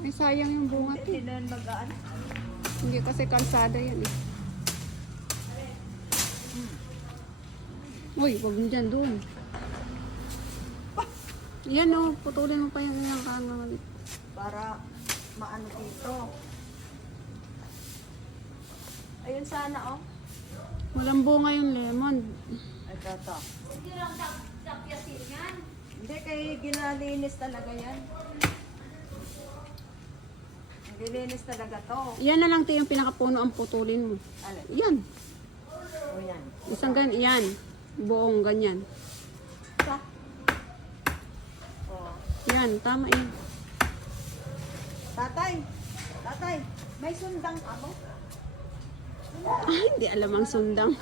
Ay, sayang yung bunga. Hindi na yan magaan. Hindi kasi kalsada yan eh. Uy, wag mo dyan doon. Yan o, putulin mo pa yung ilang kangal. Para maano dito. Ayun sana oh. Walang bunga yung lemon. Ito. Hindi, kay ginalinis talaga yan. Gilinis talaga to. Yan na lang yung pinakapuno ang putulin mo. Alin? Yan. O yan. Isang ganyan. Yan. Buong ganyan. Sa? Oh. Yan, tama yun. Tatay, may sundang ka mo? Ay, hindi alam ang sundang.